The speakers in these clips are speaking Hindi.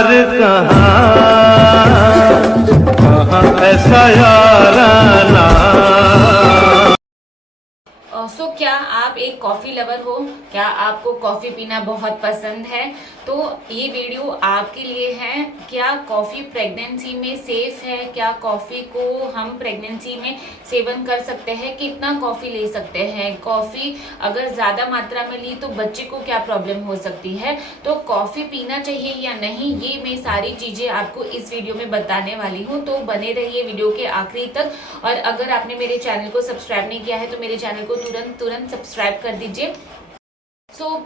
यार कहाँ ऐसा याराना। क्या आप एक कॉफ़ी लवर हो? क्या आपको कॉफ़ी पीना बहुत पसंद है? तो ये वीडियो आपके लिए है। क्या कॉफ़ी प्रेगनेंसी में सेफ है? क्या कॉफ़ी को हम प्रेगनेंसी में सेवन कर सकते हैं? कितना कॉफ़ी ले सकते हैं? कॉफ़ी अगर ज़्यादा मात्रा में ली तो बच्चे को क्या प्रॉब्लम हो सकती है? तो कॉफ़ी पीना चाहिए या नहीं, ये मैं सारी चीज़ें आपको इस वीडियो में बताने वाली हूँ। तो बने रहिए वीडियो के आखिरी तक। और अगर आपने मेरे चैनल को सब्सक्राइब नहीं किया है तो मेरे चैनल को तुरंत सब्सक्राइब कर दीजिए।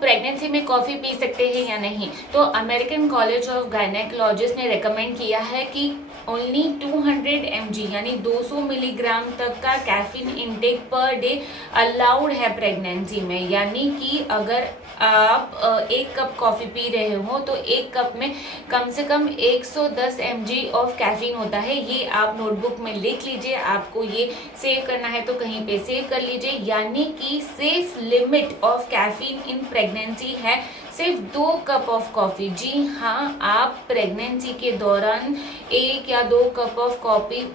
प्रेगनेंसी में कॉफ़ी पी सकते हैं या नहीं? तो अमेरिकन कॉलेज ऑफ गायनेकोलॉजिस्ट ने रेकमेंड किया है कि ओनली 200 mg यानी 200 मिलीग्राम तक का caffeine intake per day allowed है प्रेगनेंसी में। यानी कि अगर आप एक कप कॉफ़ी पी रहे हो तो एक कप में कम से कम 110 mg ऑफ कैफीन होता है। ये आप नोटबुक में लिख लीजिए, आपको ये सेव करना है तो कहीं पे सेव कर लीजिए। यानी कि safe limit of caffeine in pregnancy है सिर्फ 2 कप ऑफ कॉफ़ी। जी हाँ, आप प्रेगनेंसी के दौरान 1 या 2 cup of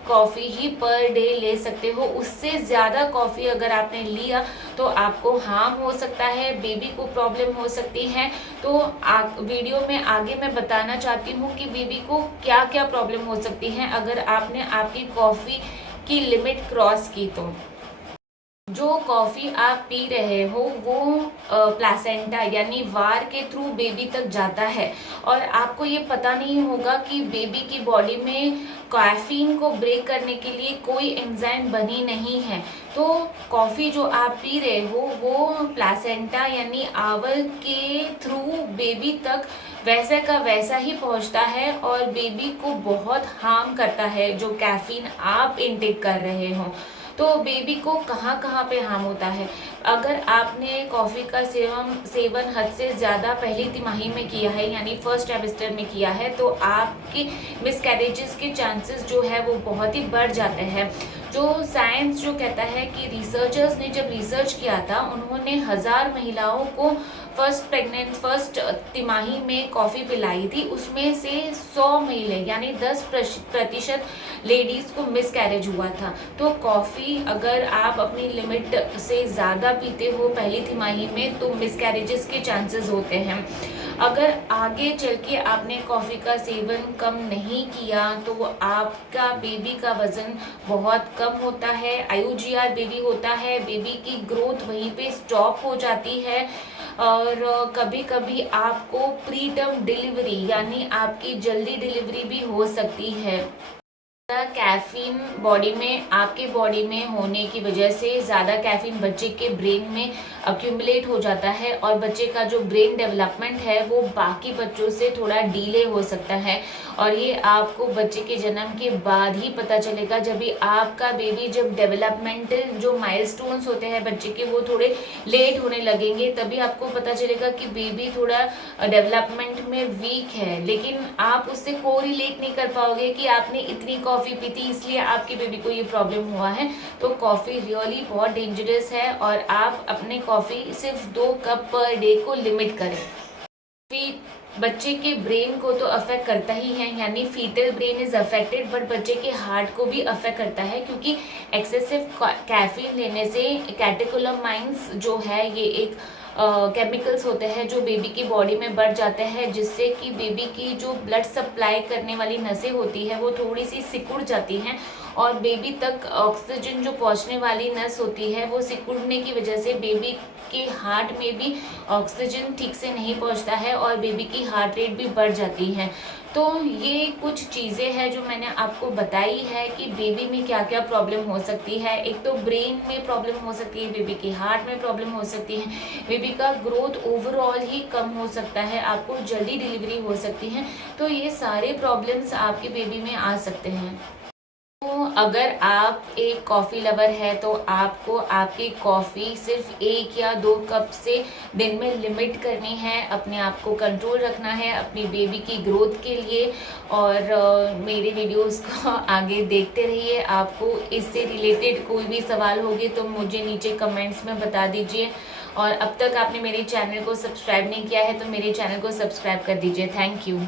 coffee he per day ले सकते हो। उससे ज़्यादा कॉफ़ी अगर आपने लिया तो आपको हार्म हो सकता है, बेबी को प्रॉब्लम हो सकती है। तो वीडियो में आगे मैं बताना चाहती हूँ कि बेबी को क्या क्या प्रॉब्लम हो सकती है अगर आपने आपकी कॉफ़ी की लिमिट क्रॉस की। तो जो कॉफ़ी आप पी रहे हो वो प्लासेंटा यानी वार के थ्रू बेबी तक जाता है और आपको ये पता नहीं होगा कि बेबी की बॉडी में कैफीन को ब्रेक करने के लिए कोई एंजाइम बनी नहीं है। तो कॉफ़ी जो आप पी रहे हो वो प्लासेंटा यानी आंवल के थ्रू बेबी तक वैसे का वैसा ही पहुंचता है और बेबी को बहुत हार्म करता है जो कैफीन आप इनटेक कर रहे हो। तो बेबी को कहाँ कहाँ पे हार्म होता है? अगर आपने कॉफ़ी का सेवन हद से ज़्यादा पहली तिमाही में किया है यानी फर्स्ट ट्राइमेस्टर में किया है तो आपके मिसकैरेजेस के चांसेस जो है वो बहुत ही बढ़ जाते हैं। जो साइंस जो कहता है कि रिसर्चर्स ने जब रिसर्च किया था उन्होंने 1000 महिलाओं को फर्स्ट तिमाही में कॉफ़ी पिलाई थी। उसमें से 100 महिला यानी 10% लेडीज़ को मिसकैरेज हुआ था। तो कॉफ़ी अगर आप अपनी लिमिट से ज़्यादा पीते हो पहली तिमाही में तो मिसकैरेजेस के चांसेस होते हैं। अगर आगे चल के आपने कॉफ़ी का सेवन कम नहीं किया तो आपका बेबी का वज़न बहुत कम होता है, IUGR बेबी होता है, बेबी की ग्रोथ वहीं पे स्टॉप हो जाती है और कभी कभी आपको प्री टर्म डिलीवरी यानी आपकी जल्दी डिलीवरी भी हो सकती है। कैफीन आपके बॉडी में होने की वजह से ज़्यादा कैफीन बच्चे के ब्रेन में अक्यूमुलेट हो जाता है और बच्चे का जो ब्रेन डेवलपमेंट है वो बाकी बच्चों से थोड़ा डीले हो सकता है। और ये आपको बच्चे के जन्म के बाद ही पता चलेगा, जब भी आपका बेबी जब डेवलपमेंटल जो माइलस्टोन्स होते हैं बच्चे के वो थोड़े लेट होने लगेंगे तभी आपको पता चलेगा कि बेबी थोड़ा डेवलपमेंट में वीक है। लेकिन आप उससे कोरिलेट नहीं कर पाओगे कि आपने इतनी कॉफ़ी पी थी इसलिए आपके बेबी को ये प्रॉब्लम हुआ है। तो कॉफ़ी रियली बहुत डेंजरस है और आप अपने कॉफ़ी सिर्फ 2 कप पर डे को लिमिट करें। बच्चे के ब्रेन को तो अफेक्ट करता ही है यानी fetal brain is affected, but बच्चे के हार्ट को भी अफेक्ट करता है क्योंकि एक्सेसिव कैफीन लेने से कैटेकोलामाइन्स जो है ये एक केमिकल्स होते हैं जो बेबी की बॉडी में बढ़ जाते हैं जिससे कि बेबी की जो ब्लड सप्लाई करने वाली नसें होती है वो थोड़ी सी सिकुड़ जाती हैं और बेबी तक ऑक्सीजन जो पहुंचने वाली नस होती है वो सिकुड़ने की वजह से बेबी के हार्ट में भी ऑक्सीजन ठीक से नहीं पहुंचता है और बेबी की हार्ट रेट भी बढ़ जाती है। तो ये कुछ चीज़ें हैं जो मैंने आपको बताई है कि बेबी में क्या क्या प्रॉब्लम हो सकती है। एक तो ब्रेन में प्रॉब्लम हो सकती है, बेबी के हार्ट में प्रॉब्लम हो सकती है, बेबी का ग्रोथ ओवरऑल ही कम हो सकता है, आपको जल्दी डिलीवरी हो सकती है। तो ये सारे प्रॉब्लम्स आपके बेबी में आ सकते हैं। तो अगर आप एक कॉफ़ी लवर है तो आपको आपकी कॉफ़ी सिर्फ 1 या 2 कप से दिन में लिमिट करनी है, अपने आप को कंट्रोल रखना है अपनी बेबी की ग्रोथ के लिए। और मेरे वीडियोस को आगे देखते रहिए। आपको इससे रिलेटेड कोई भी सवाल होंगे तो मुझे नीचे कमेंट्स में बता दीजिए। और अब तक आपने मेरे चैनल को सब्सक्राइब नहीं किया है तो मेरे चैनल को सब्सक्राइब कर दीजिए। Thank you.